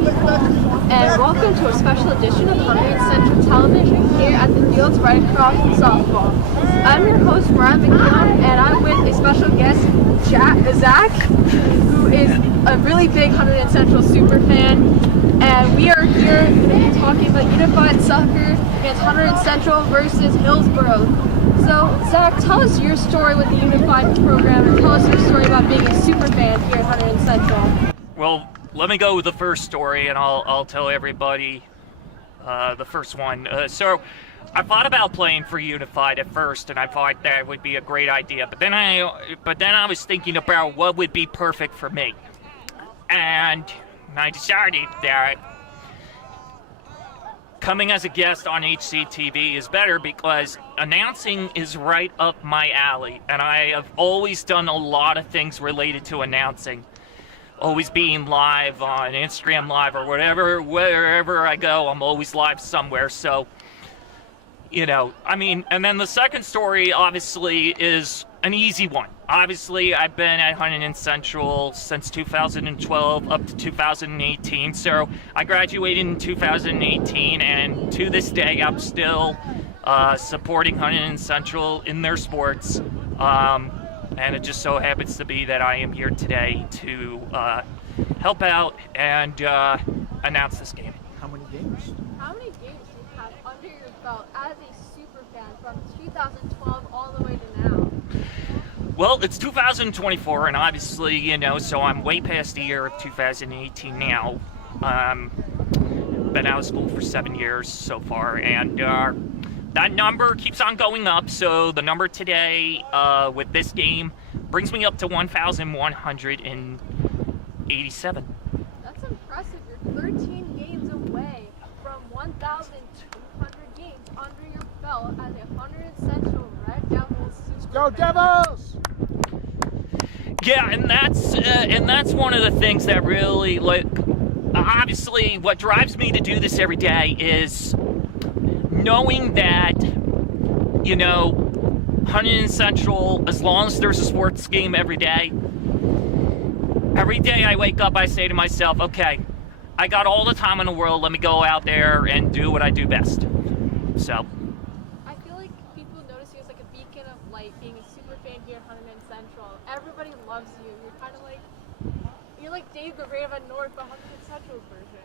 And welcome to a special edition of Hunterdon Central Television here at the fields right across from softball. I'm your host, Brian McKeown, and I'm with a special guest, Zach, who is a really big Hunterdon Central super fan. And we are here talking about Unified Soccer against Hunterdon Central versus Hillsboro. So, Zach, tell us your story with the Unified program, and tell us your story about being a super fan here at Hunterdon Central. Well, let me go with the first story, and I'll tell everybody the first one. So, I thought about playing for Unified at first, and I thought that would be a great idea. But then I was thinking about what would be perfect for me, and I decided that coming as a guest on HCTV is better because announcing is right up my alley, and I have always done a lot of things related to announcing. Always being live on Instagram Live or whatever, wherever I go, I'm always live somewhere. So, you know, I mean, and then the second story obviously is an easy one. Obviously, I've been at Hunterdon Central since 2012 up to 2018. So I graduated in 2018, and to this day, I'm still supporting Hunterdon Central in their sports. And it just so happens to be that I am here today to help out and announce this game. How many games? How many games do you have under your belt as a super fan from 2012 all the way to now? Well, it's 2024, and obviously, you know, so I'm way past the year of 2018 now. Been out of school for 7 years so far, and that number keeps on going up. So the number today with this game brings me up to 1,187. That's impressive. You're 13 games away from 1,200 games under your belt as a Hunterdon Central Red Devils super Go fan. Devils! Yeah, and that's one of the things that really, like, obviously what drives me to do this every day is knowing that, you know, Hunterdon Central, as long as there's a sports game every day I wake up, I say to myself, okay, I got all the time in the world, let me go out there and do what I do best. So I feel like people notice you as like a beacon of light, being a super fan here at Hunterdon Central. Everybody loves you. You're kind of like, you're like Dave the Raven North, but Hunterdon Central version.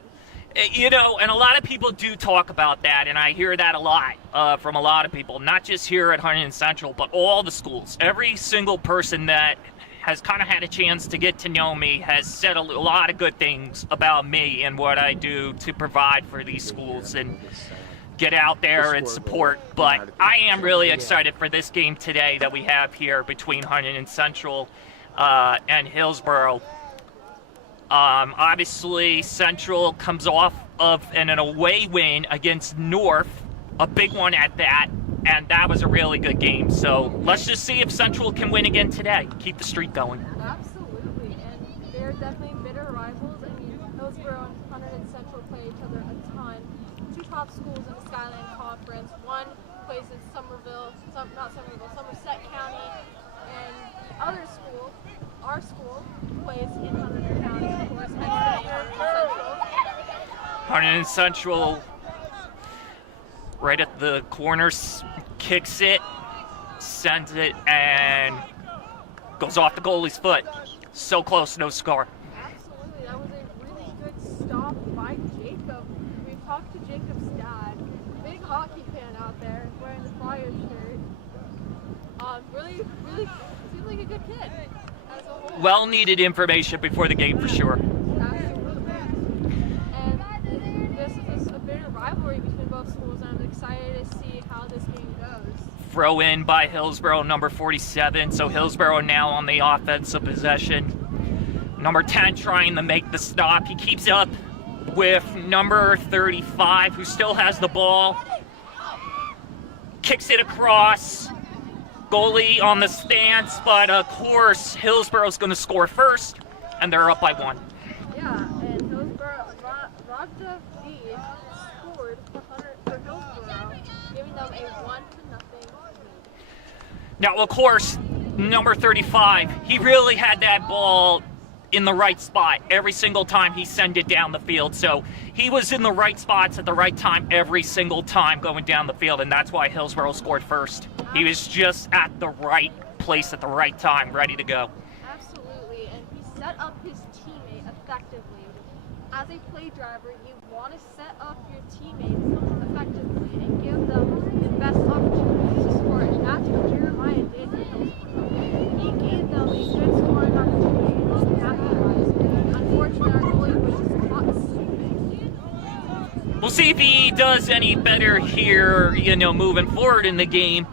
you know, and a lot of people do talk about that, and I hear that a lot from a lot of people, not just here at Hunterdon Central, but all the schools. Every single person that has kind of had a chance to get to know me has said a lot of good things about me and what I do to provide for these schools and get out there and support. But I am really excited for this game today that we have here between Hunterdon Central and Hillsboro. Obviously, Central comes off of an away win against North, a big one at that, and that was a really good game. So let's just see if Central can win again today. Keep the streak going. Absolutely, and they're definitely bitter rivals. I mean, Hillsboro and Hunterdon Central play each other a ton. Two top schools in the Skyline Conference. One plays in Somerset County, and the other school, our school, plays in Hunterdon County, of course, Hunterdon Central, right at the corners, kicks it, sends it, and goes off the goalie's foot. So close, no score. Absolutely, that was a really good stop by Jacob. We talked to Jacob's dad, big hockey fan out there, wearing the Flyers shirt. Really seems like a good kid as a whole. Well-needed information before the game for sure. Absolutely. And this is a bitter rivalry between both schools, and I'm excited to see how this game goes. Throw in by Hillsboro, number 47. So Hillsboro now on the offensive possession. Number 10 trying to make the stop. He keeps up with number 35, who still has the ball. Kicks it across. Goalie on the stance, but of course Hillsboro's going to score first, and they're up by 1. Yeah, and Hillsboro, Rogda V scored for Hillsboro, giving them a 1-0 lead. Now, of course, number 35, he really had that ball in the right spot every single time he sent it down the field. So he was in the right spots at the right time every single time going down the field, and that's why Hillsboro scored first. He was just at the right place at the right time, ready to go. Absolutely, and he set up his teammate effectively. As a play driver, you want to set up your teammates effectively and give them the best opportunity to score, and that's what Jeremiah did in Hillsboro. He gave them a good scoring opportunity to capitalize. Unfortunately, our goalie was just caught sleeping. We'll see if he does any better here, moving forward in the game.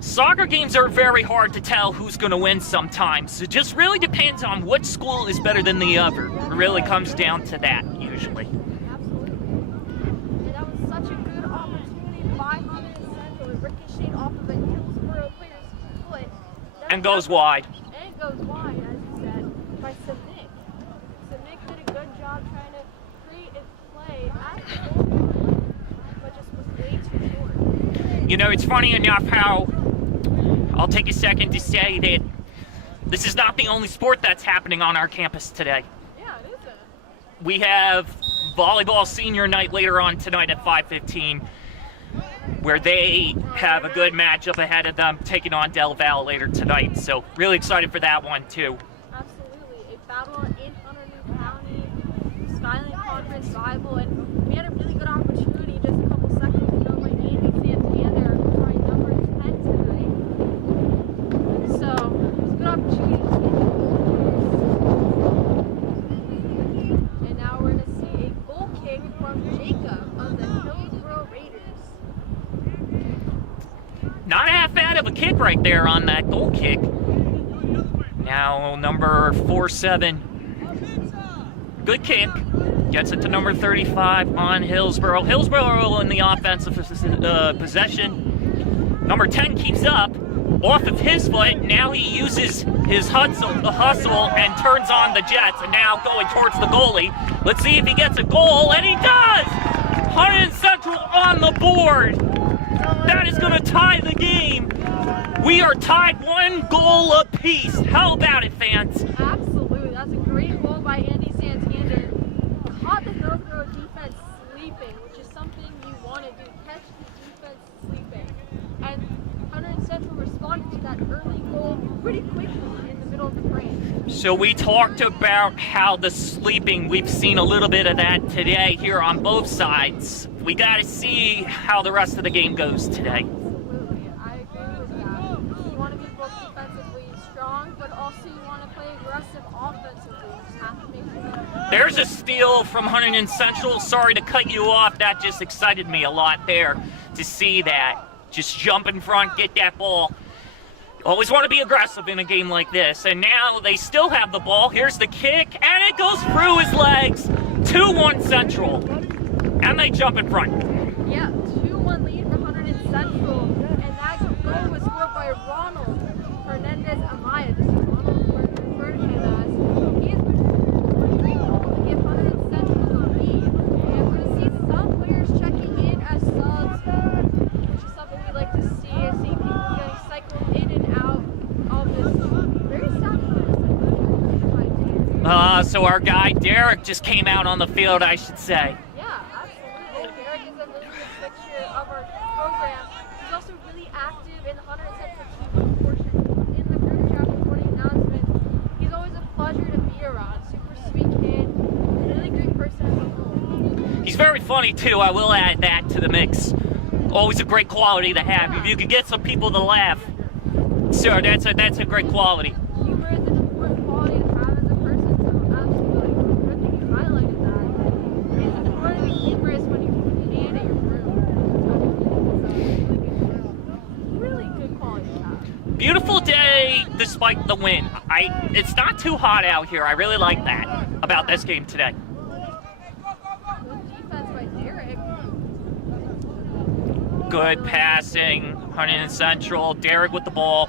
Soccer games are very hard to tell who's going to win sometimes. It just really depends on which school is better than the other. It really comes down to that, usually. Absolutely. And that was such a good opportunity by Hunterdon Central. It ricocheted off of a Hillsboro player's foot. And goes wide. And it goes wide, as you said, by Samik. Samik did a good job trying to create a play at the goal, but just was way too short. It's funny enough how I'll take a second to say that this is not the only sport that's happening on our campus today. Yeah, it isn't. We have volleyball senior night later on tonight at 5:15, where they have a good matchup ahead of them, taking on Del Valle later tonight. So really excited for that one too. Absolutely. A battle in Hunterdon County, Skyline Conference rival, and we had a really good opportunity just a couple seconds ago by Andy Santander, trying number 10 tonight. So it was a good opportunity to get the goal. And now we're going to see a goal kick from Jacob of the Hillsboro Raiders. Not half bad of a kick right there on that goal kick. Now number 47. Good kick. Gets it to number 35 on Hillsboro. Hillsboro in the offensive possession. Number 10 keeps up off of his foot. Now he uses his hustle and turns on the Jets, and now going towards the goalie. Let's see if he gets a goal, and he does! Hunterdon Central on the board. That is going to tie the game. We are tied 1 goal apiece. How about it, fans? Absolutely. That's a great goal by Andy Santander. Caught the Hillsboro defense sleeping, which is something you want to do. Catch the defense sleeping. And Hunterdon Central responded to that early goal pretty quickly in the middle of the frame. So we talked about how the sleeping, we've seen a little bit of that today here on both sides. We got to see how the rest of the game goes today. Absolutely. I agree with that. You want to be both defensively strong, but also you want to play aggressive offensively. You just have to make sure that... There's a steal from Hunterdon Central. Sorry to cut you off. That just excited me a lot there to see that. Just jump in front, get that ball. Always want to be aggressive in a game like this. And now they still have the ball. Here's the kick, and it goes through his legs. 2-1 Central. And they jump in front. Yeah, 2-1 lead for Hunterdon Central. And that goal was scored by Ronald Hernandez Amaya. This is Ronald referred to him as. He is to give Hunterdon Central the lead. And we're going to see some players checking in as subs, which is something we like to see. See people getting cycled in and out of this very sad place. So our guy Derek just came out on the field, I should say. Yeah, absolutely. Derek is a really good picture of our program. He's also really active in the Hunterdon Central TV portion in the group chat recording announcements. He's always a pleasure to be around. Super sweet kid, and a really great person as a whole. He's very funny too, I will add that to the mix. Always a great quality to have. If you could get some people to laugh, sure, that's a great quality. Humor is an important quality to have as a person, so absolutely. I think you highlighted that. It's important to be humorous when you can at your room. So, really good quality to have. Beautiful day despite the wind. It's not too hot out here. I really like that about this game today. Good defense by Derek. Good passing. Hunterdon Central. Derek with the ball.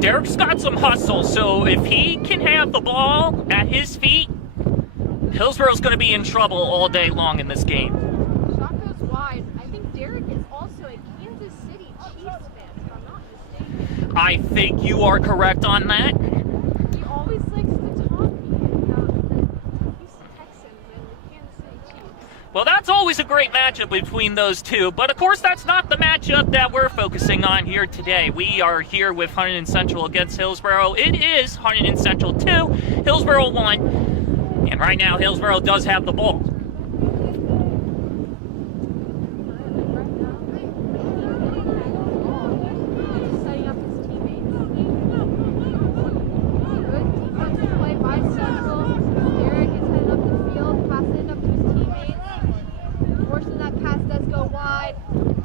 Derek's got some hustle, so if he can have the ball at his feet, Hillsboro's going to be in trouble all day long in this game. Shot goes wide. I think Derek is also a Kansas City Chiefs fan, if I'm not mistaken. I think you are correct on that. He always a great matchup between those two, but of course that's not the matchup that we're focusing on here today. We are here with Hunterdon Central against Hillsboro. It is Hunterdon Central 2, Hillsboro 1, and right now Hillsboro does have the ball.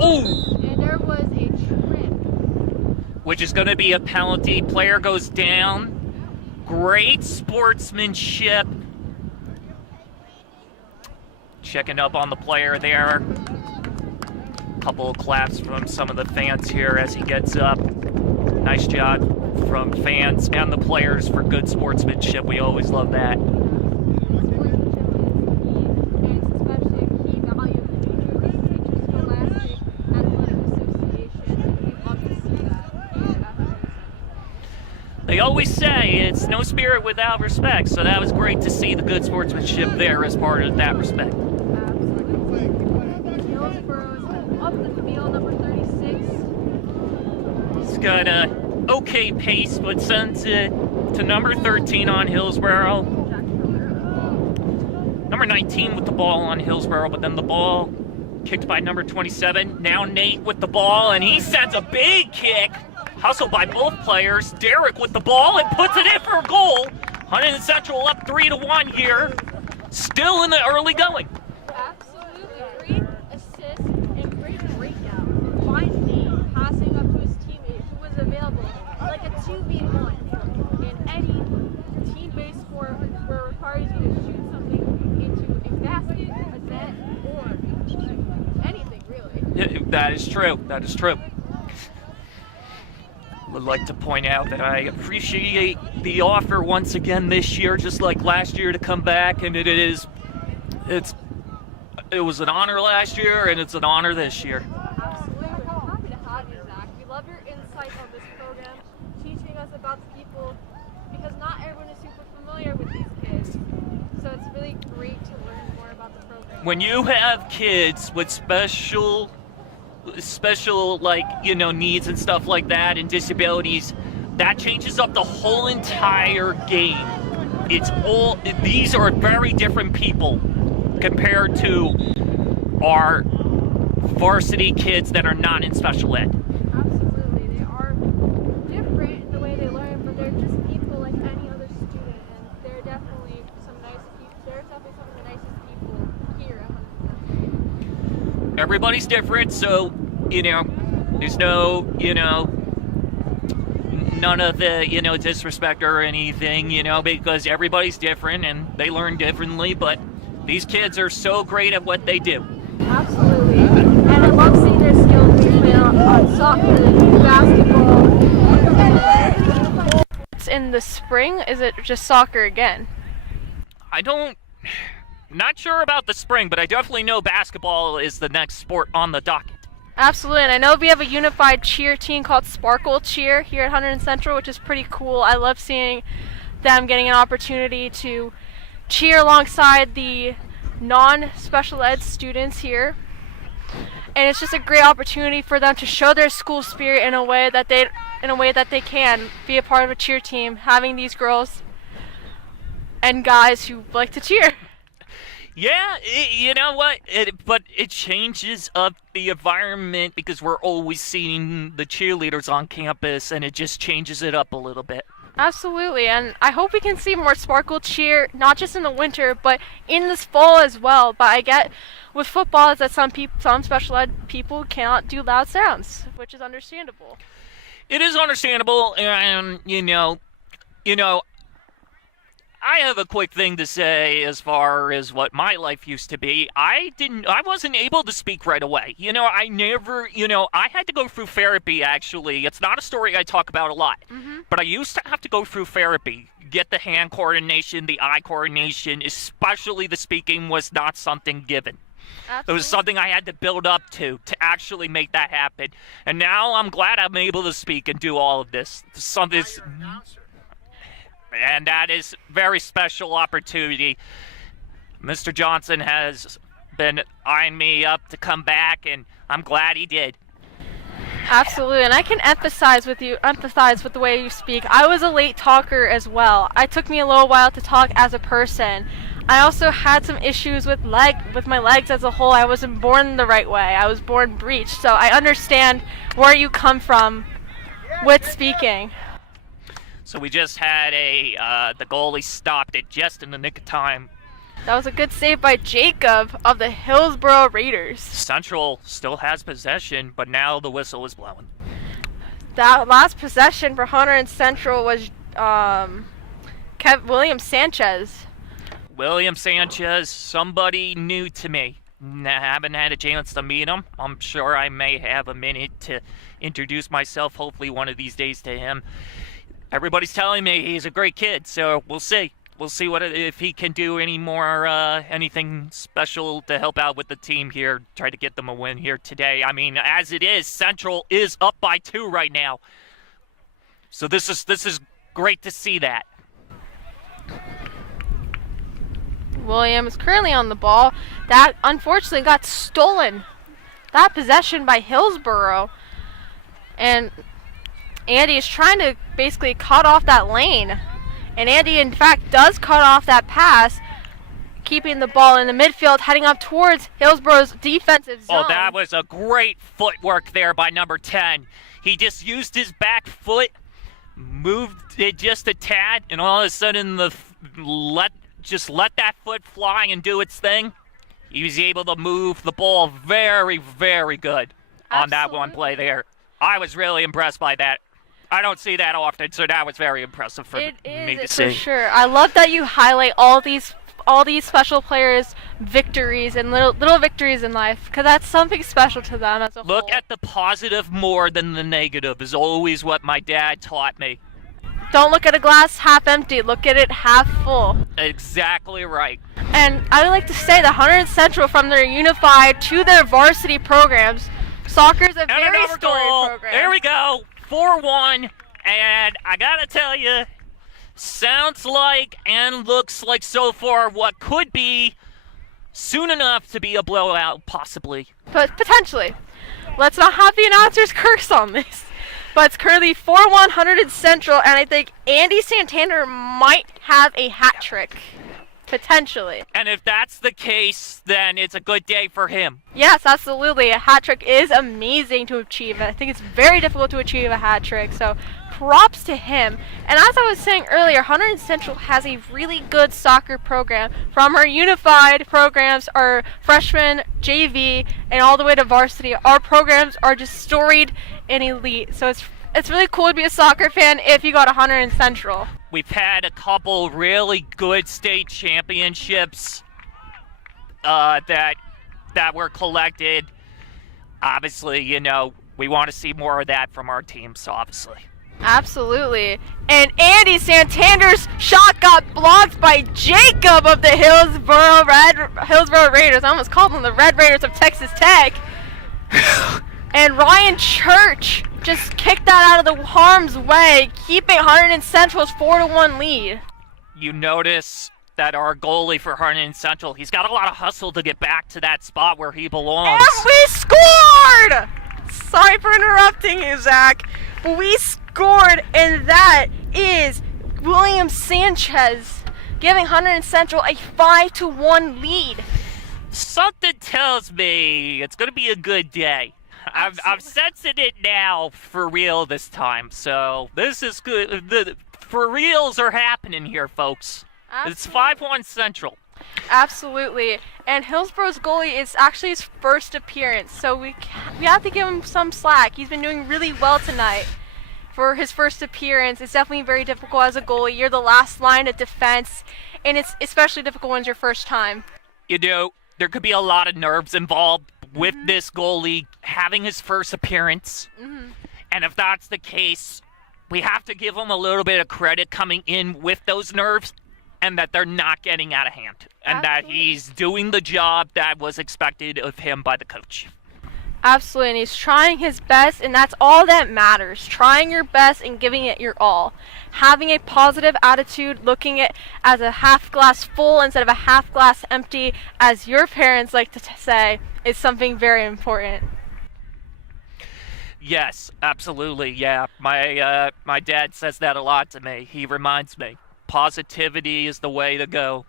Ooh! And there was a trip. Which is going to be a penalty. Player goes down. Great sportsmanship. Checking up on the player there. Couple of claps from some of the fans here as he gets up. Nice job from fans and the players for good sportsmanship. We always love that. They always say it's no spirit without respect, so that was great to see the good sportsmanship there as part of that respect. Absolutely. Hillsboro is up the field, number 36. He's got a okay pace, but sends it to number 13 on Hillsboro. Number 19 with the ball on Hillsboro, but then the ball kicked by number 27. Now Nate with the ball, and he sends a big kick. Hustled by both players. Derek with the ball and puts it in for a goal. Hunterdon Central up 3-1 here. Still in the early going. Absolutely. Great assist and great breakout. Finds Nate passing up to his teammate who was available. Like a 2v1. In any team-based sport where it requires you to shoot something into a basket, a net, or anything really. Yeah, that is true. That is true. Would like to point out that I appreciate the offer once again this year, just like last year, to come back, and it was an honor last year, and it's an honor this year. Absolutely. We're happy to have you, Zach. We love your insight on this program, teaching us about the people, because not everyone is super familiar with these kids. So it's really great to learn more about the program. When you have kids with special like, you know, needs and stuff like that and disabilities, that changes up the whole entire game. These are very different people compared to our varsity kids that are not in special ed. Absolutely. They are different in the way they learn, but they're just people like any other student, and they're definitely some of the nicest people here at Hunterdon. Everybody's different, so, you know, there's no, you know, none of the, you know, disrespect or anything, you know, because everybody's different and they learn differently, but these kids are so great at what they do. Absolutely. And I love seeing their skills play on soccer, basketball. It's in the spring. Is it just soccer again? Not sure about the spring, but I definitely know basketball is the next sport on the docket. Absolutely, and I know we have a unified cheer team called Sparkle Cheer here at Hunterdon Central, which is pretty cool. I love seeing them getting an opportunity to cheer alongside the non-special ed students here. And it's just a great opportunity for them to show their school spirit in a way that they can be a part of a cheer team, having these girls and guys who like to cheer. Yeah, you know what? But it changes up the environment because we're always seeing the cheerleaders on campus, and it just changes it up a little bit. Absolutely, and I hope we can see more Sparkle Cheer, not just in the winter, but in this fall as well. But I get with football is that some special ed people cannot do loud sounds, which is understandable. It is understandable, and you know, I have a quick thing to say as far as what my life used to be. I wasn't able to speak right away. You know, I had to go through therapy, actually. It's not a story I talk about a lot. Mm-hmm. But I used to have to go through therapy, get the hand coordination, the eye coordination, especially the speaking was not something given. Absolutely. It was something I had to build up to actually make that happen. And now I'm glad I'm able to speak and do all of this. And that is a very special opportunity. Mr. Johnson has been eyeing me up to come back, and I'm glad he did. Absolutely, and I can empathize with the way you speak. I was a late talker as well. It took me a little while to talk as a person. I also had some issues with my legs as a whole. I wasn't born the right way. I was born breached, so I understand where you come from with speaking. So we just had the goalie stopped it just in the nick of time. That was a good save by Jacob of the Hillsboro Raiders. Central still has possession, but now the whistle is blowing. That last possession for Hunterdon Central was William Sanchez. William Sanchez, somebody new to me. I haven't had a chance to meet him. I'm sure I may have a minute to introduce myself, hopefully one of these days, to him. Everybody's telling me he's a great kid, so we'll see. We'll see if he can do anything special to help out with the team here, try to get them a win here today. I mean, as it is, Central is up by 2 right now. So this is great to see that. William is currently on the ball. That unfortunately got stolen. That possession by Hillsboro. And Andy is trying to basically cut off that lane. And Andy, in fact, does cut off that pass, keeping the ball in the midfield, heading up towards Hillsboro's defensive zone. Oh, that was a great footwork there by number 10. He just used his back foot, moved it just a tad, and all of a sudden let that foot fly and do its thing. He was able to move the ball very, very good on that one play there. I was really impressed by that. I don't see that often, so that was very impressive for me to see. For sure. I love that you highlight all these special players' victories and little victories in life, because that's something special to them as a whole. Look at the positive more than the negative is always what my dad taught me. Don't look at a glass half empty. Look at it half full. Exactly right. And I would like to say that Hunterdon Central, from their unified to their varsity programs, soccer is a very storied program. There we go. 4-1, and I gotta tell you, sounds like and looks like so far what could be soon enough to be a blowout, possibly. But potentially. Let's not have the announcers curse on this. But it's currently 4-1 Hunterdon Central, and I think Andy Santander might have a hat trick. Potentially. And if that's the case, then it's a good day for him. Yes, absolutely. A hat trick is amazing to achieve. I think it's very difficult to achieve a hat trick, so props to him. And as I was saying earlier, Hunterdon Central has a really good soccer program. From our unified programs, our freshman, JV, and all the way to varsity, our programs are just storied and elite. So it's really cool to be a soccer fan if you go to Hunterdon Central. We've had a couple really good state championships that were collected. Obviously, we want to see more of that from our teams, obviously. Absolutely. And Andy Santander's shot got blocked by Jacob of the Hillsboro Raiders. I almost called them the Red Raiders of Texas Tech. And Ryan Church just kicked that out of the harm's way, keeping Hunterdon Central's 4-1 lead. You notice that our goalie for Hunterdon Central, he's got a lot of hustle to get back to that spot where he belongs. And we scored! Sorry for interrupting you, Zach. But we scored, and that is William Sanchez, giving Hunterdon Central a 5-1 lead. Something tells me it's going to be a good day. I'm sensing it now for real this time, so this is good. The for reals are happening here, folks. Absolutely. It's 5-1 Central. Absolutely. And Hillsboro's goalie is actually his first appearance, so we have to give him some slack. He's been doing really well tonight for his first appearance. It's definitely very difficult as a goalie. You're the last line of defense, and it's especially difficult when it's your first time. There could be a lot of nerves involved with this goalie having his first appearance. And if that's the case, we have to give him a little bit of credit coming in with those nerves, and that they're not getting out of hand, and that he's doing the job that was expected of him by the coach. Absolutely, and he's trying his best, and that's all that matters. Trying your best and giving it your all. Having a positive attitude, looking at as a half glass full instead of a half glass empty, as your parents like to say, is something very important. Yes, absolutely. Yeah, my dad says that a lot to me. He reminds me, positivity is the way to go.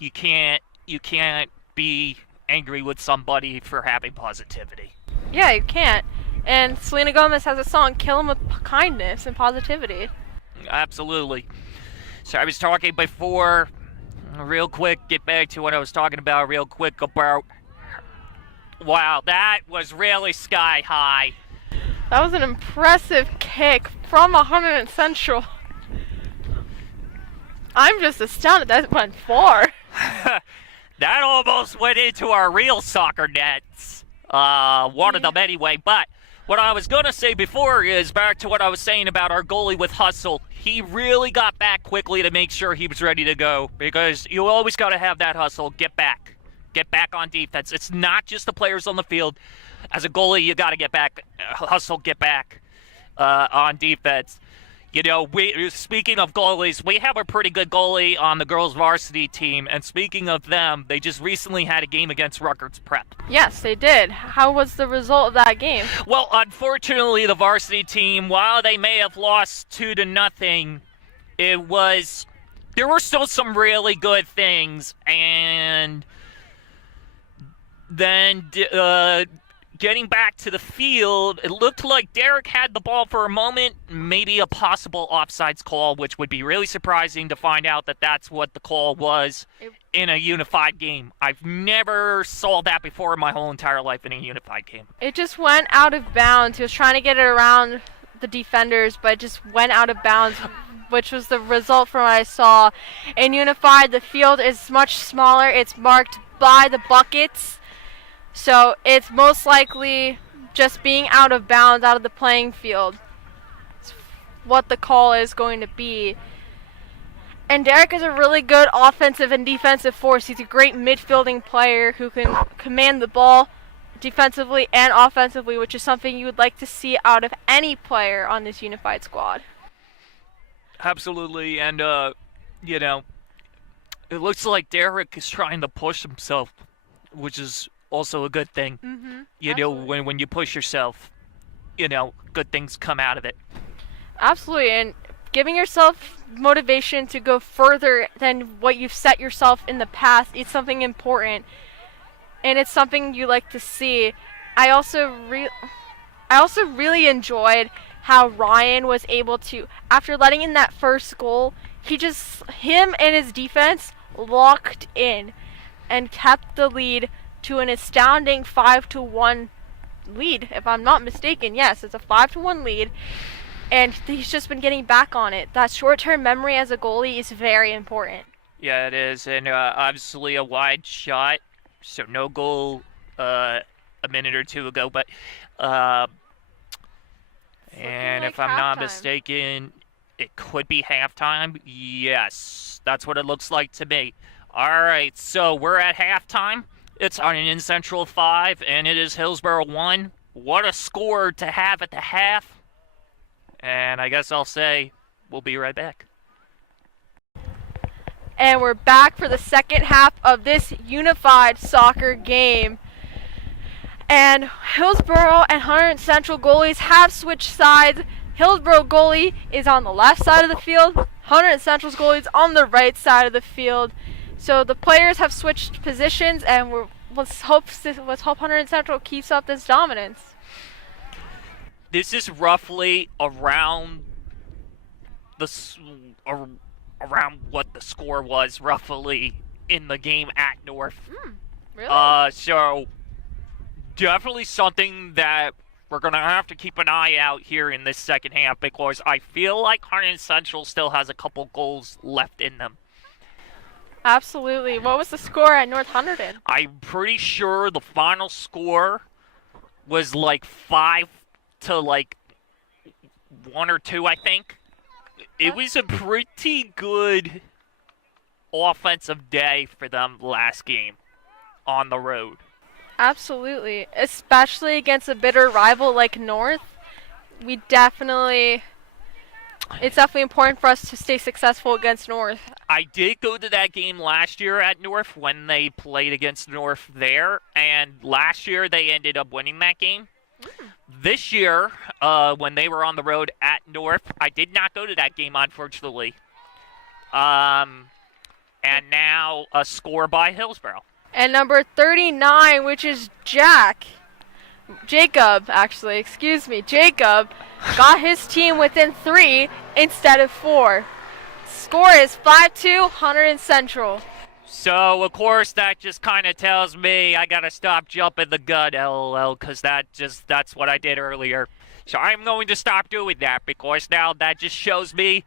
You can't be angry with somebody for having positivity. Yeah, you can't. And Selena Gomez has a song, Kill 'Em with Kindness and Positivity. Absolutely. So I was talking before, real quick, get back to what I was talking about real quick about. Wow, that was really sky high. That was an impressive kick from 100 Central. I'm just astounded that went far. That almost went into our real soccer nets. One of them anyway. But what I was going to say before is back to what I was saying about our goalie with hustle. He really got back quickly to make sure he was ready to go, because you always got to have that hustle. Get back. Get back on defense. It's not just the players on the field. As a goalie, you got to get back. Hustle, get back on defense. You know, speaking of goalies, we have a pretty good goalie on the girls' varsity team. And speaking of them, they just recently had a game against Rutgers Prep. Yes, they did. How was the result of that game? Well, unfortunately, the varsity team, while they may have lost 2-0, there were still some really good things. And then getting back to the field, it looked like Derek had the ball for a moment, maybe a possible offsides call, which would be really surprising to find out that that's what the call was in a unified game. I've never saw that before in my whole entire life in a unified game. It just went out of bounds. He was trying to get it around the defenders, but it just went out of bounds, which was the result from what I saw. In unified, the field is much smaller. It's marked by the buckets. So it's most likely just being out of bounds, out of the playing field. It's what the call is going to be. And Derek is a really good offensive and defensive force. He's a great midfielding player who can command the ball defensively and offensively, which is something you would like to see out of any player on this unified squad. Absolutely, and, you know, it looks like Derek is trying to push himself, which is also a good thing. You know, when you push yourself, you know, good things come out of it. Absolutely, and giving yourself motivation to go further than what you've set yourself in the past is something important, and it's something you like to see. I also really enjoyed how Ryan was able to, after letting in that first goal, him and his defense locked in and kept the lead to an astounding 5-1 lead, if I'm not mistaken. Yes, it's a 5-1 lead, and he's just been getting back on it. That short-term memory as a goalie is very important. Yeah, it is, and obviously a wide shot, so no goal a minute or two ago, but and if I'm not mistaken, it could be halftime. Yes, that's what it looks like to me. All right, so we're at halftime. It's on an In-Central 5, and it is Hillsboro 1. What a score to have at the half. And I guess I'll say we'll be right back. And we're back for the second half of this unified soccer game. And Hillsboro and Hunterdon Central goalies have switched sides. Hillsboro goalie is on the left side of the field. Hunterdon Central's goalie is on the right side of the field. So the players have switched positions, and let's hope Hunterdon Central keeps up this dominance. This is roughly around what the score was roughly in the game at North. Really? So definitely something that we're gonna have to keep an eye out here in this second half, because I feel like Hunterdon Central still has a couple goals left in them. Absolutely. What was the score at North Hunterdon? I'm pretty sure the final score was like 5-1 or 2, I think. It was a pretty good offensive day for them last game on the road. Absolutely. Especially against a bitter rival like North. It's definitely important for us to stay successful against North. I did go to that game last year at North when they played against North there, and last year they ended up winning that game. This year, when they were on the road at North, I did not go to that game, unfortunately. And now a score by Hillsboro. And number 39, which is Jacob, got his team within 3 instead of 4. Score is 5-2, Hunterdon Central. So, of course, that just kind of tells me I got to stop jumping the gun, LOL, because that's what I did earlier. So I'm going to stop doing that because now that just shows me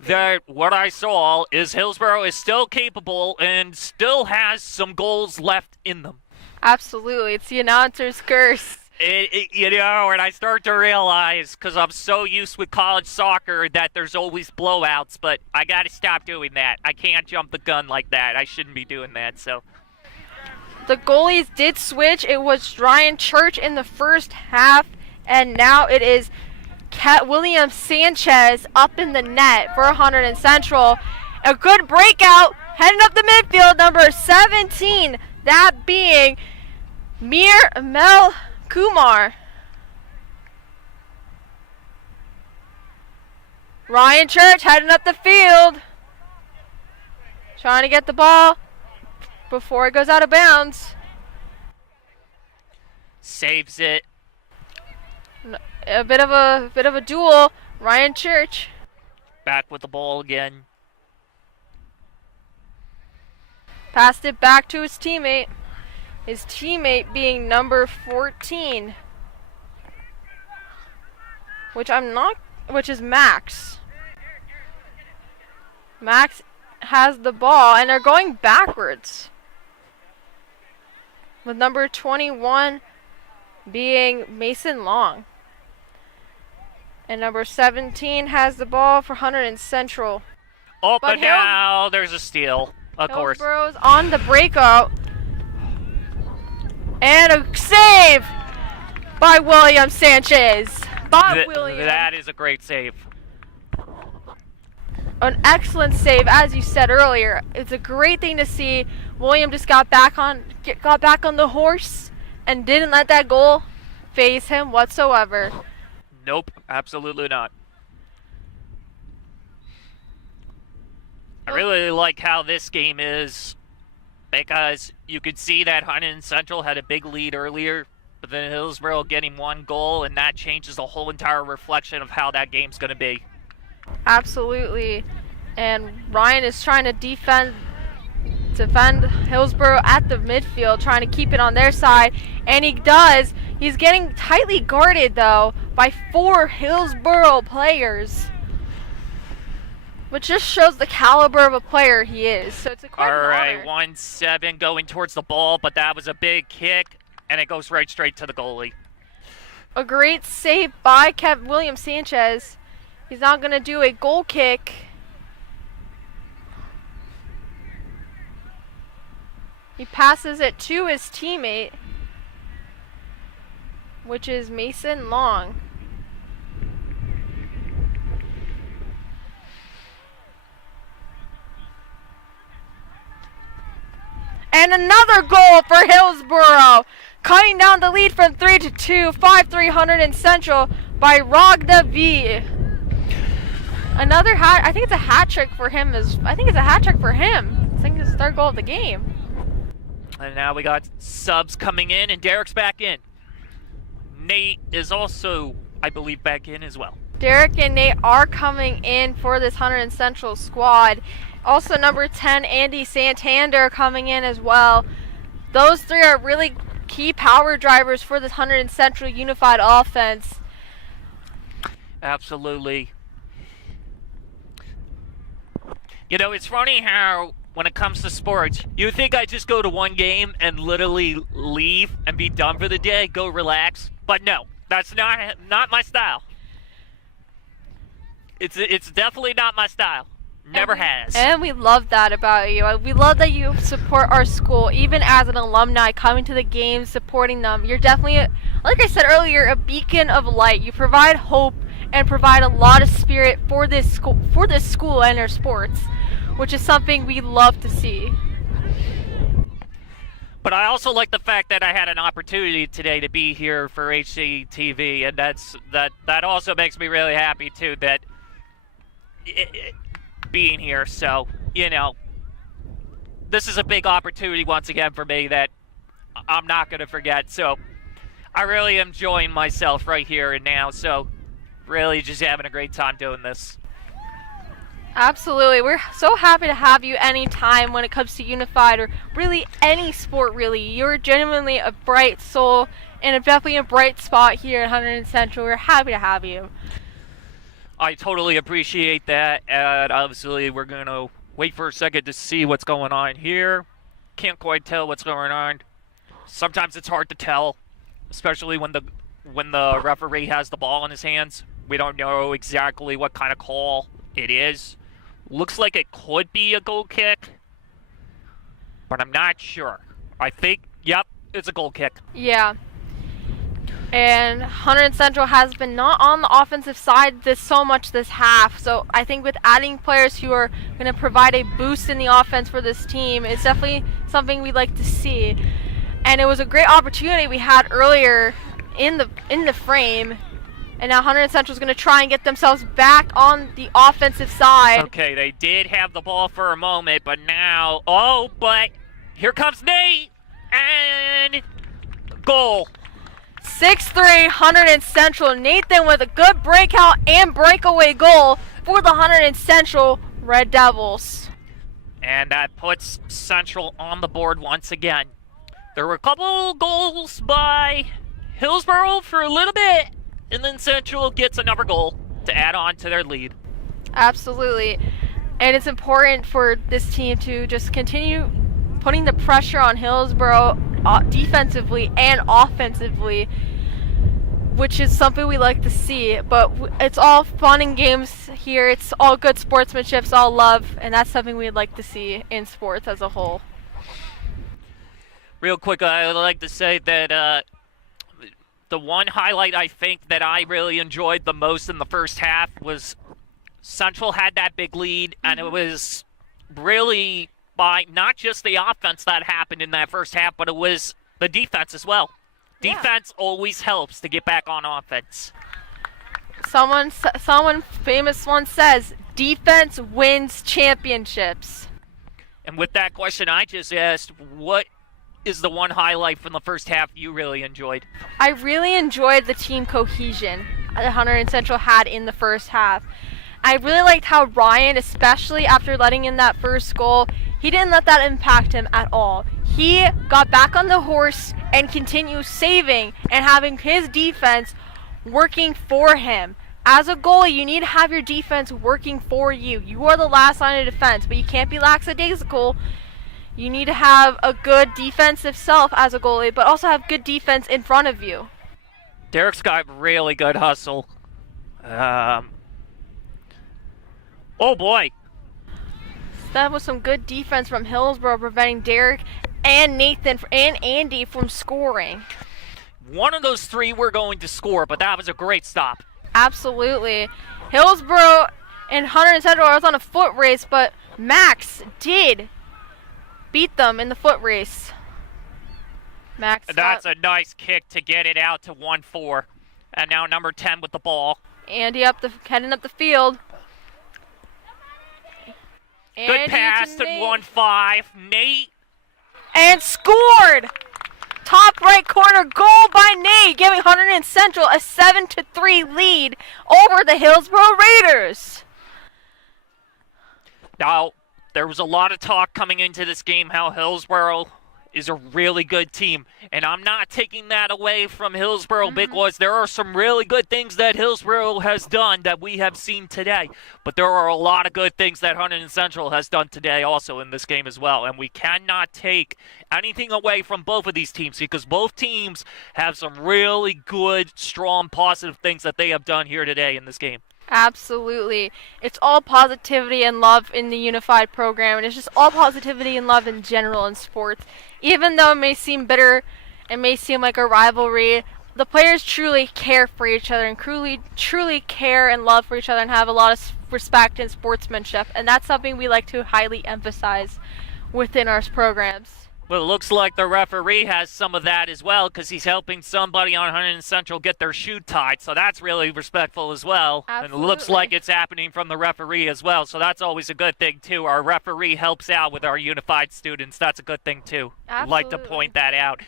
that what I saw is Hillsboro is still capable and still has some goals left in them. Absolutely. It's the announcer's curse. And I start to realize, because I'm so used with college soccer, that there's always blowouts, but I got to stop doing that. I can't jump the gun like that. I shouldn't be doing that, so. The goalies did switch. It was Ryan Church in the first half, and now it is William Sanchez up in the net for Hunterdon Central. A good breakout, heading up the midfield, number 17, that being Mel Kumar. Ryan Church heading up the field. Trying to get the ball before it goes out of bounds. Saves it. A bit of a duel. Ryan Church. Back with the ball again. Passed it back to his teammate. His teammate being number 14. Which is Max. Max has the ball and they're going backwards. With number 21 being Mason Long. And number 17 has the ball for Hunterdon Central. Oh, but now there's a steal, of course. Hillsboro's on the breakout. And a save by William Sanchez. That is a great save. An excellent save, as you said earlier. It's a great thing to see. William just got back on the horse and didn't let that goal faze him whatsoever. Nope, absolutely not. I really like how this game is, because you could see that Hunterdon Central had a big lead earlier, but then Hillsboro getting 1 goal, and that changes the whole entire reflection of how that game's going to be. Absolutely. And Ryan is trying to defend Hillsboro at the midfield, trying to keep it on their side, and he does. He's getting tightly guarded, though, by 4 Hillsboro players, which just shows the caliber of a player he is. So it's quite an honor. All right, 1-7 going towards the ball, but that was a big kick, and it goes right straight to the goalie. A great save by William Sanchez. He's now going to do a goal kick. He passes it to his teammate, which is Mason Long. And another goal for Hillsboro, cutting down the lead from 3-2, 5-3 Hunterdon Central by Ragda V. Another hat. I think it's a hat trick for him. I think it's his 3rd goal of the game. And now we got subs coming in, and Derek's back in. Nate is also, I believe, back in as well. Derek and Nate are coming in for this Hunterdon Central squad. Also, number 10, Andy Santander, coming in as well. Those 3 are really key power drivers for this Hunterdon Central unified offense. Absolutely. You know, it's funny how when it comes to sports, you think I just go to one game and literally leave and be done for the day, go relax. But no, that's not my style. It's definitely not my style. Never has. And we love that about you. We love that you support our school, even as an alumni, coming to the games, supporting them. You're definitely, like I said earlier, a beacon of light. You provide hope and provide a lot of spirit for this school and our sports, which is something we love to see. But I also like the fact that I had an opportunity today to be here for HCTV, and that also makes me really happy too. That being here, so this is a big opportunity once again for me that I'm not going to forget. So I really am enjoying myself right here and now. So really just having a great time doing this. Absolutely. We're so happy to have you anytime when it comes to Unified or really any sport, really. You're genuinely a bright soul and definitely a bright spot here at Hunterdon Central. We're happy to have you. I totally appreciate that. And obviously, we're going to wait for a second to see what's going on here. Can't quite tell what's going on. Sometimes it's hard to tell, especially when the referee has the ball in his hands. We don't know exactly what kind of call it is. Looks like it could be a goal kick, but I'm not sure. I think, yep, it's a goal kick. Yeah. And Hunterdon Central has been not on the offensive side so much this half. So I think with adding players who are going to provide a boost in the offense for this team, it's definitely something we'd like to see. And it was a great opportunity we had earlier in the frame. And now Hunterdon Central is going to try and get themselves back on the offensive side. Okay, they did have the ball for a moment, but now, but here comes Nate, and goal. 6-3 Hunterdon Central. Nathan with a good breakout and breakaway goal for the Hunterdon Central Red Devils. And that puts Central on the board once again. There were a couple goals by Hillsboro for a little bit, and then Central gets another goal to add on to their lead. Absolutely. And it's important for this team to just continue putting the pressure on Hillsboro defensively and offensively, which is something we like to see. But it's all fun and games here. It's all good sportsmanship. It's all love. And that's something we'd like to see in sports as a whole. Real quick, I would like to say that the one highlight I think that I really enjoyed the most in the first half was Central had that big lead, and it was really by not just the offense that happened in that first half, but it was the defense as well. Yeah. Defense always helps to get back on offense. Someone famous once says, defense wins championships. And with that question I just asked, what is the one highlight from the first half you really enjoyed? I really enjoyed the team cohesion that Hunterdon Central had in the first half. I really liked how Ryan, especially after letting in that first goal, he didn't let that impact him at all. He got back on the horse and continued saving and having his defense working for him. As a goalie, you need to have your defense working for you. You are the last line of defense, but you can't be lackadaisical. You need to have a good defensive self as a goalie, but also have good defense in front of you. Derek's got really good hustle. Oh boy. That was some good defense from Hillsboro, preventing Derek and Nathan and Andy from scoring. One of those three were going to score, but that was a great stop. Absolutely. Hillsboro and Hunterdon Central was on a foot race, but Max did beat them in the foot race. Max. That's a nice kick to get it out to 1-4. And now number 10 with the ball. Andy heading up the field. Good pass to 1-5. Nate. And scored! Top right corner goal by Nate, giving Hunterdon Central a 7-3 lead over the Hillsboro Raiders. Now, there was a lot of talk coming into this game how Hillsboro is a really good team. And I'm not taking that away from Hillsboro because there are some really good things that Hillsboro has done that we have seen today. But there are a lot of good things that Hunterdon Central has done today also in this game as well. And we cannot take anything away from both of these teams because both teams have some really good, strong, positive things that they have done here today in this game. Absolutely. It's all positivity and love in the unified program, and it's just all positivity and love in general in sports. Even though it may seem bitter, it may seem like a rivalry, the players truly care for each other and truly care and love for each other and have a lot of respect and sportsmanship, and that's something we like to highly emphasize within our programs. Well, it looks like the referee has some of that as well because he's helping somebody on Hunterdon Central get their shoe tied, so that's really respectful as well. Absolutely. And it looks like it's happening from the referee as well, so that's always a good thing too. Our referee helps out with our unified students. That's a good thing too. I'd like to point that out.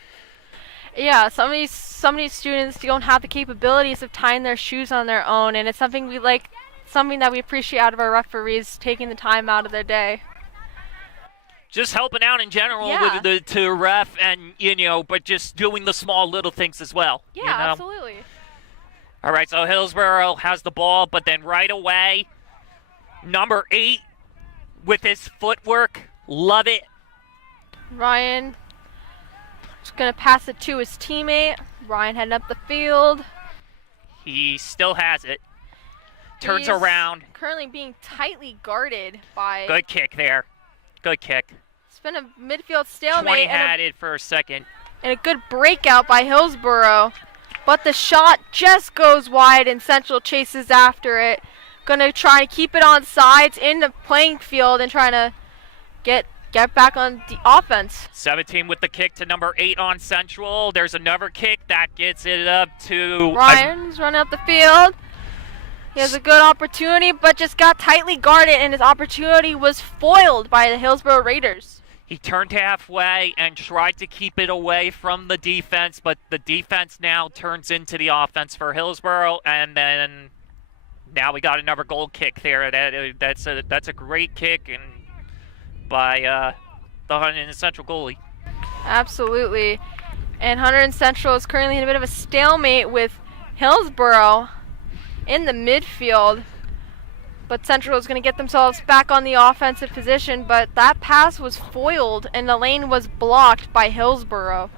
Yeah, some of these students don't have the capabilities of tying their shoes on their own, and it's something that we appreciate out of our referees taking the time out of their day. Just helping out in general Yeah. with to ref and, but just doing the small little things as well. Yeah, absolutely. All right, so Hillsboro has the ball, but then right away, number 8 with his footwork. Love it. Ryan just going to pass it to his teammate. Ryan heading up the field. He still has it. Turns He's around. Currently being tightly guarded by... Good kick there. Good kick. It's been a midfield stalemate. 20 had it for a second. And a good breakout by Hillsboro. But the shot just goes wide and Central chases after it. Gonna try to keep it on sides in the playing field and trying to get back on the offense. 17 with the kick to number 8 on Central. There's another kick that gets it up to... Ryan's running up the field. He has a good opportunity, but just got tightly guarded, and his opportunity was foiled by the Hillsboro Raiders. He turned halfway and tried to keep it away from the defense, but the defense now turns into the offense for Hillsboro, and then now we got another goal kick there. That's a great kick and by the Hunterdon Central goalie. Absolutely. And Hunterdon Central is currently in a bit of a stalemate with Hillsboro in the midfield. But Central is going to get themselves back on the offensive position, but that pass was foiled and the lane was blocked by Hillsboro.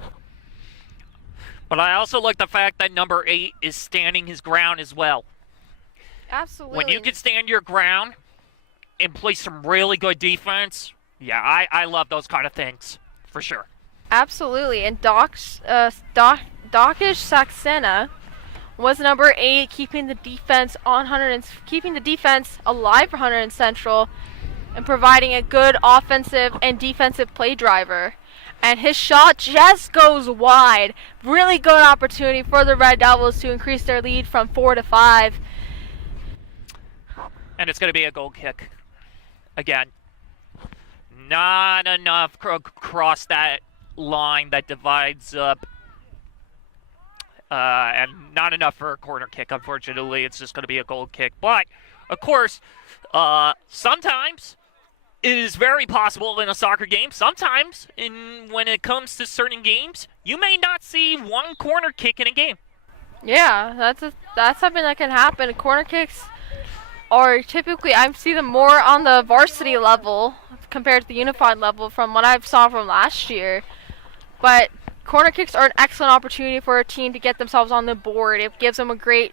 But I also like the fact that number 8 is standing his ground as well. Absolutely. When you can stand your ground and play some really good defense, yeah, I love those kind of things, for sure. Absolutely. And Dockish Saxena was number 8, keeping the defense alive for Hunterdon Central and providing a good offensive and defensive play driver. And his shot just goes wide. Really good opportunity for the Red Devils to increase their lead from 4 to 5. And it's going to be a goal kick. Again, not enough across that line that divides up. And not enough for a corner kick, unfortunately. It's just going to be a goal kick. But, of course, sometimes it is very possible in a soccer game. Sometimes, when it comes to certain games, you may not see one corner kick in a game. Yeah, that's something that can happen. Corner kicks are typically, I see them more on the varsity level compared to the unified level from what I saw from last year. But corner kicks are an excellent opportunity for a team to get themselves on the board. It gives them a great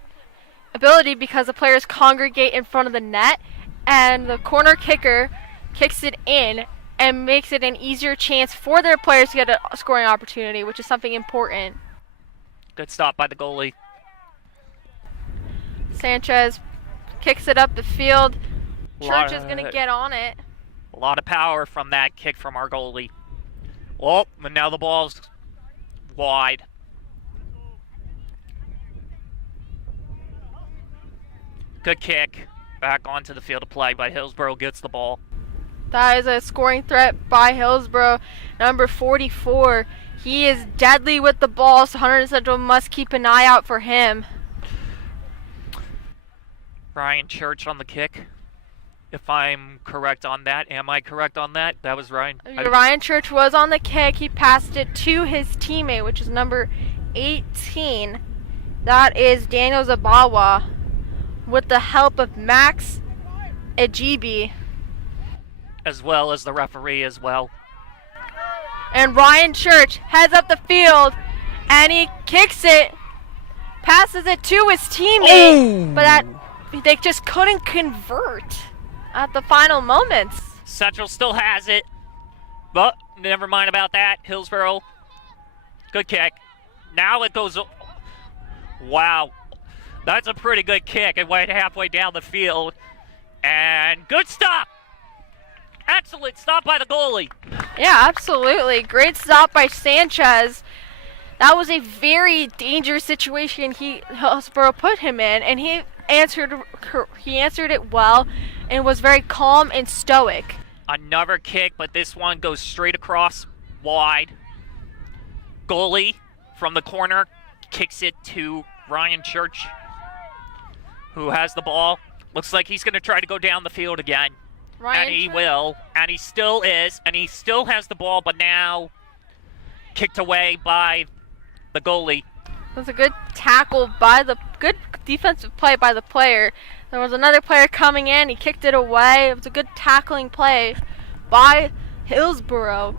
ability because the players congregate in front of the net and the corner kicker kicks it in and makes it an easier chance for their players to get a scoring opportunity, which is something important. Good stop by the goalie. Sanchez kicks it up the field. Church is going to get on it. A lot of power from that kick from our goalie. Oh, and now the ball's wide. Good kick. Back onto the field of play by Hillsboro. Gets the ball. That is a scoring threat by Hillsboro. Number 44. He is deadly with the ball, so Hunterdon Central must keep an eye out for him. Ryan Church on the kick. If I'm correct on that. Am I correct on that? That was Ryan. Ryan Church was on the kick. He passed it to his teammate, which is number 18. That is Daniel Zabawa with the help of Max Ejibi. As well as the referee as well. And Ryan Church heads up the field and he kicks it, passes it to his teammate, but that they just couldn't convert at the final moments. Central still has it, but never mind about that. Hillsboro, good kick. Now it goes. Wow, that's a pretty good kick. It went halfway down the field, and good stop. Excellent stop by the goalie. Yeah, absolutely. Great stop by Sanchez. That was a very dangerous situation Hillsboro put him in, and he answered it well and was very calm and stoic. Another kick, but this one goes straight across wide. Goalie from the corner kicks it to Ryan Church, who has the ball. Looks like he's going to try to go down the field again. Ryan and he Church? will, and he still is, and he still has the ball, but now kicked away by the goalie. It was a good tackle by good defensive play by the player. There was another player coming in. He kicked it away. It was a good tackling play by Hillsboro.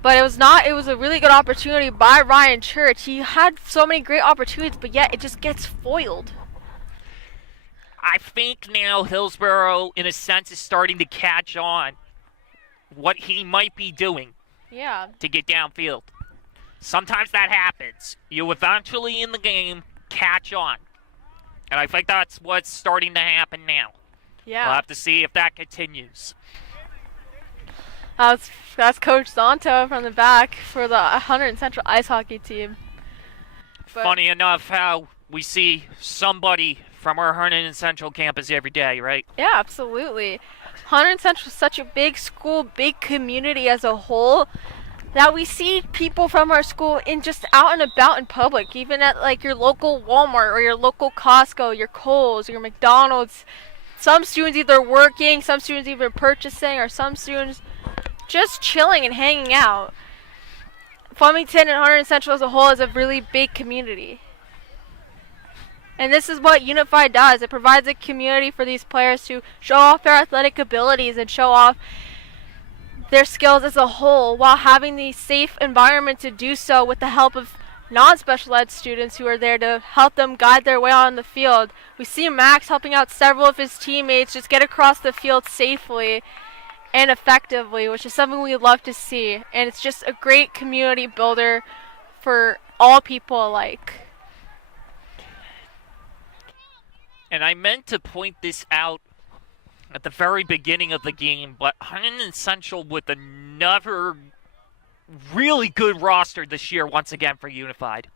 But it was not. It was a really good opportunity by Ryan Church. He had so many great opportunities, but yet it just gets foiled. I think now Hillsboro, in a sense, is starting to catch on what he might be doing to get downfield. Sometimes that happens. You eventually, in the game, catch on. And I think that's what's starting to happen now. Yeah. We'll have to see if that continues. That's Coach Zanto from the back for the Hunterdon Central Ice Hockey team. But funny enough how we see somebody from our Hunterdon Central campus every day, right? Yeah, absolutely. Hunterdon Central is such a big school, big community as a whole, that we see people from our school just out and about in public, even at like your local Walmart or your local Costco, your Kohl's, your McDonald's. Some students either working, some students even purchasing, or some students just chilling and hanging out. Flemington and Hunterdon Central as a whole is a really big community. And this is what Unified does. It provides a community for these players to show off their athletic abilities and show off their skills as a whole, while having the safe environment to do so with the help of non-special ed students who are there to help them guide their way on the field. We see Max helping out several of his teammates just get across the field safely and effectively, which is something we love to see. And it's just a great community builder for all people alike. And I meant to point this out at the very beginning of the game, but Hunterdon Central with another really good roster this year once again for Unified.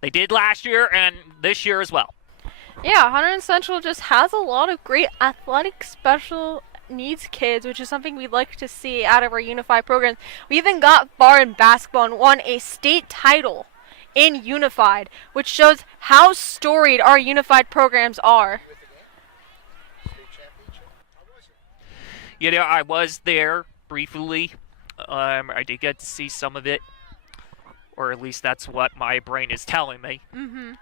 They did last year and this year as well. Yeah, Hunterdon Central just has a lot of great athletic special needs kids, which is something we'd like to see out of our Unified programs. We even got far in basketball and won a state title in Unified, which shows how storied our Unified programs are. You know, I was there briefly. I did get to see some of it, or at least that's what my brain is telling me. Mm-hmm.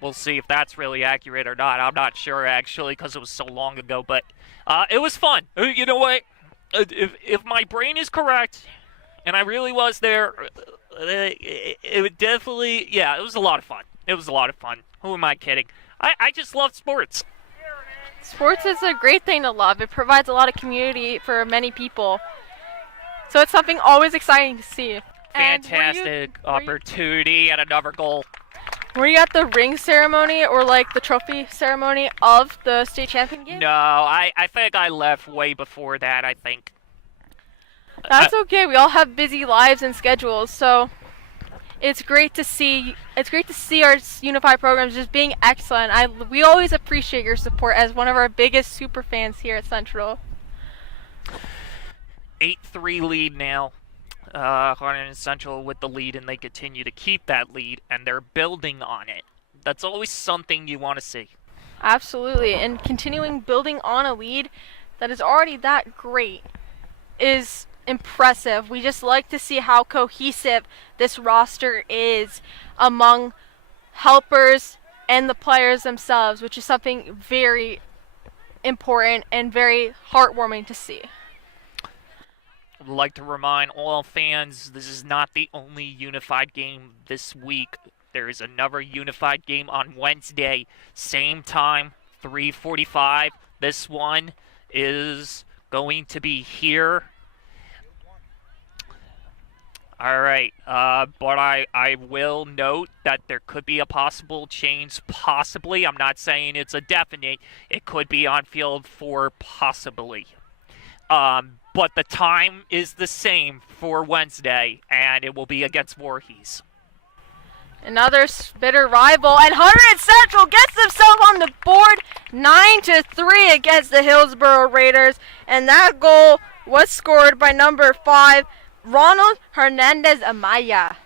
We'll see if that's really accurate or not. I'm not sure, actually, because it was so long ago, but it was fun. You know what? If my brain is correct, and I really was there, it would definitely, yeah, it was a lot of fun. It was a lot of fun. Who am I kidding? I just love sports. Sports is a great thing to love. It provides a lot of community for many people. So it's something always exciting to see. Fantastic opportunity and another goal. Were you at the ring ceremony or like the trophy ceremony of the state champion game? No, I think I left way before that, I think. That's okay. We all have busy lives and schedules, so it's great to see. It's great to see our Unified programs just being excellent. We always appreciate your support as one of our biggest super fans here at Central. 8-3 lead now. Hunterdon Central with the lead, and they continue to keep that lead, and they're building on it. That's always something you want to see. Absolutely, and continuing building on a lead that is already that great is impressive. We just like to see how cohesive this roster is among helpers and the players themselves, which is something very important and very heartwarming to see. I'd like to remind all fans, this is not the only Unified game this week. There is another Unified game on Wednesday, same time, 3:45. This one is going to be here. All right, but I will note that there could be a possible change, possibly. I'm not saying it's a definite. It could be on field 4, possibly. But the time is the same for Wednesday, and it will be against Voorhees. Another bitter rival, and Hunterdon Central gets themselves on the board 9-3 against the Hillsboro Raiders, and that goal was scored by number 5, Ronald Hernandez Amaya.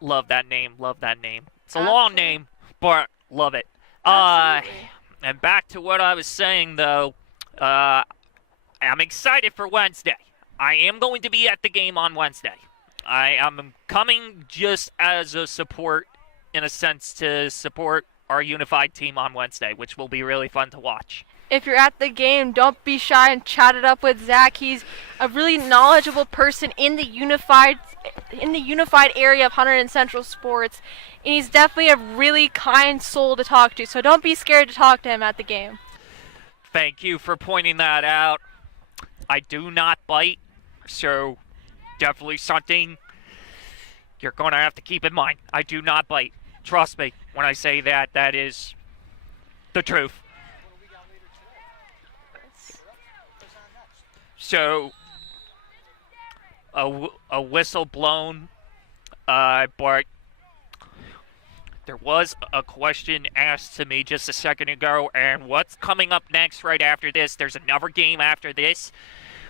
Love that name. Love that name. It's a Absolutely. long name, but love it. Absolutely. And back to what I was saying, though. I'm excited for Wednesday. I am going to be at the game on Wednesday. I am coming just as a support, in a sense, to support our unified team on Wednesday, which will be really fun to watch. If you're at the game, don't be shy and chat it up with Zach. He's a really knowledgeable person in the unified area of Hunterdon Central sports, and he's definitely a really kind soul to talk to. So don't be scared to talk to him at the game. Thank you for pointing that out. I do not bite, so definitely something you're going to have to keep in mind. I do not bite. Trust me when I say that. That is the truth. So, a whistle blown, but there was a question asked to me just a second ago, and what's coming up next right after this? There's another game after this.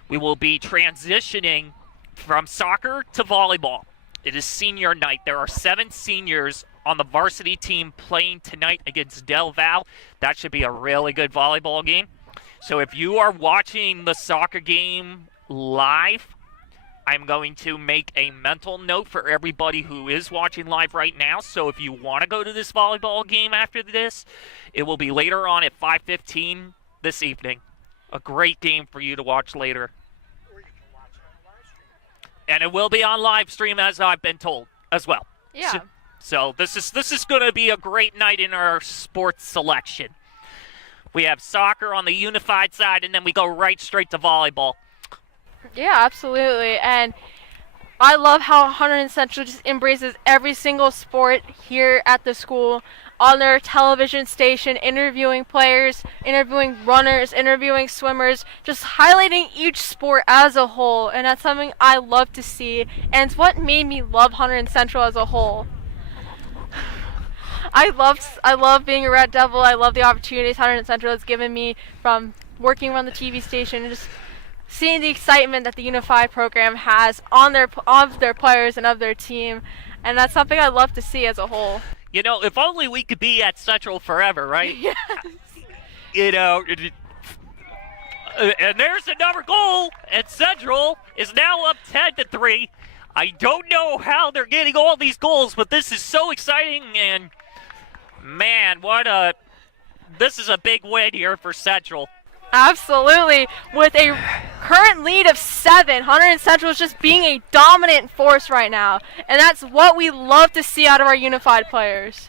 We will be transitioning from soccer to volleyball. It is senior night. There are 7 seniors on the varsity team playing tonight against Del Val. That should be a really good volleyball game. So if you are watching the soccer game live, I'm going to make a mental note for everybody who is watching live right now. So if you want to go to this volleyball game after this, it will be later on at 5:15 this evening. A great game for you to watch later. And it will be on live stream, as I've been told, as well. Yeah. So this is going to be a great night in our sports selection. We have soccer on the unified side, and then we go right straight to volleyball. Yeah, absolutely. And I love how Hunterdon Central just embraces every single sport here at the school on their television station, interviewing players, interviewing runners, interviewing swimmers, just highlighting each sport as a whole. And that's something I love to see, and it's what made me love Hunterdon Central as a whole. I love being a Red Devil. I love the opportunities Hunterdon Central has given me from working around the TV station and just seeing the excitement that the Unified program has of their players and of their team, and that's something I love to see as a whole. You know, if only we could be at Central forever, right? Yes. You know, and there's another goal, and Central is now up 10-3. I don't know how they're getting all these goals, but this is so exciting, and man, this is a big win here for Central. Absolutely. With a current lead of 7, Hunterdon Central is just being a dominant force right now. And that's what we love to see out of our unified players.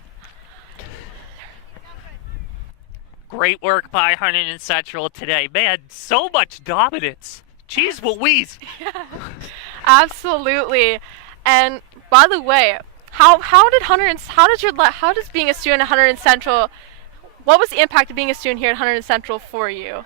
Great work by Hunterdon Central today. Man, so much dominance. Jeez Louise. Yeah, absolutely. And by the way, how does being a student at Hunterdon Central, what was the impact of being a student here at Hunterdon Central for you?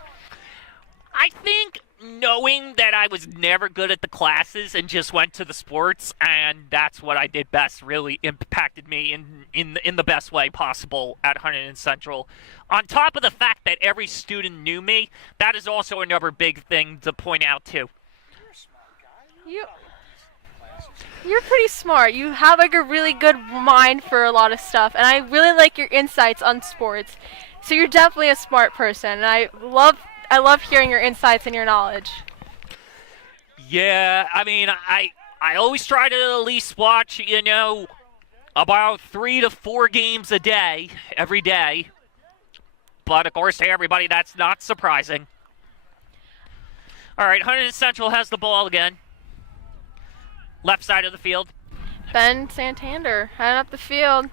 I think knowing that I was never good at the classes and just went to the sports, and that's what I did best, really impacted me in the best way possible at Hunterdon Central. On top of the fact that every student knew me, that is also another big thing to point out too. You're pretty smart. You have like a really good mind for a lot of stuff, and I really like your insights on sports. So you're definitely a smart person, and I love hearing your insights and your knowledge. Yeah, I mean, I always try to at least watch, about 3 to 4 games a day, every day. But of course, to everybody, that's not surprising. All right, Hunterdon Central has the ball again. Left side of the field. Ben Santander heading up the field.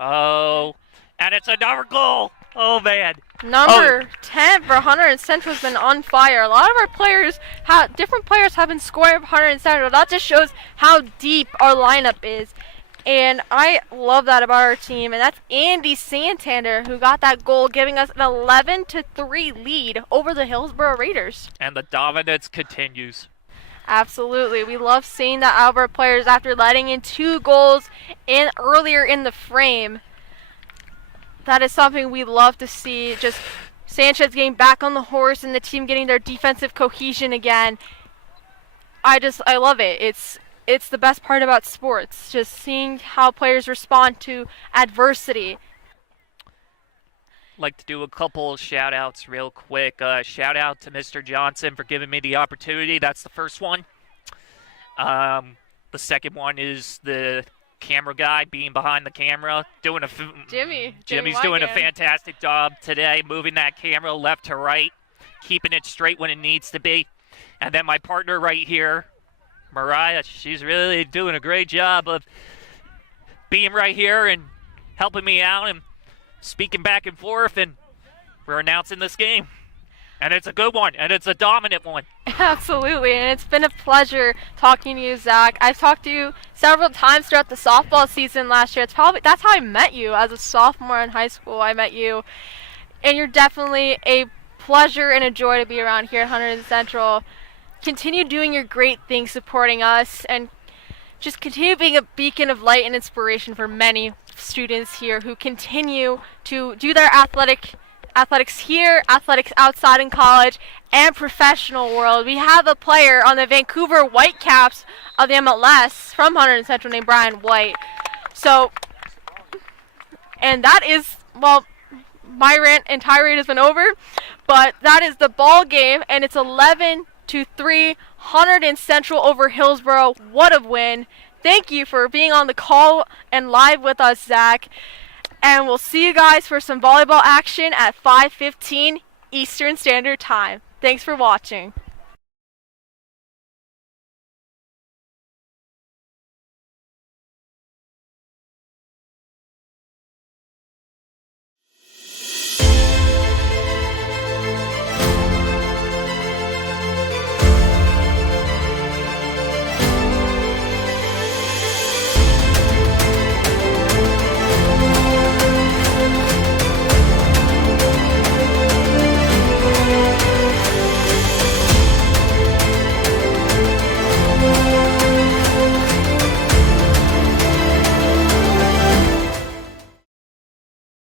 Oh, And it's another goal. Oh, man. Number 10 for Hunterdon Central has been on fire. A lot of our players, different players have been scoring for Hunterdon Central. That just shows how deep our lineup is. And I love that about our team. And that's Andy Santander who got that goal, giving us an 11-3 lead over the Hillsboro Raiders. And the dominance continues. Absolutely. We love seeing that out of our players after letting in 2 goals earlier in the frame. That is something we love to see. Just Sanchez getting back on the horse and the team getting their defensive cohesion again. I love it. It's the best part about sports. Just seeing how players respond to adversity. Like to do a couple shout outs real quick. Shout out to Mr. Johnson for giving me the opportunity. That's the first one. The second one is the camera guy being behind the camera, doing Jimmy's doing a fantastic job today, moving that camera left to right, keeping it straight when it needs to be. And then my partner right here, Mariah, she's really doing a great job of being right here and helping me out and speaking back and forth, and we're announcing this game. And it's a good one, and it's a dominant one. Absolutely, and it's been a pleasure talking to you, Zach. I've talked to you several times throughout the softball season last year. That's how I met you. As a sophomore in high school, I met you. And you're definitely a pleasure and a joy to be around here at Hunterdon Central. Continue doing your great things, supporting us, and just continue being a beacon of light and inspiration for many students here who continue to do their athletics here, athletics outside in college, and professional world. We have a player on the Vancouver Whitecaps of the MLS from Hunterdon Central named Brian White. So, and that is, well, my rant and tirade has been over, but that is the ball game, and it's 11-3, Hunterdon Central over Hillsboro. What a win. Thank you for being on the call and live with us, Zach. And we'll see you guys for some volleyball action at 5:15 Eastern Standard Time. Thanks for watching.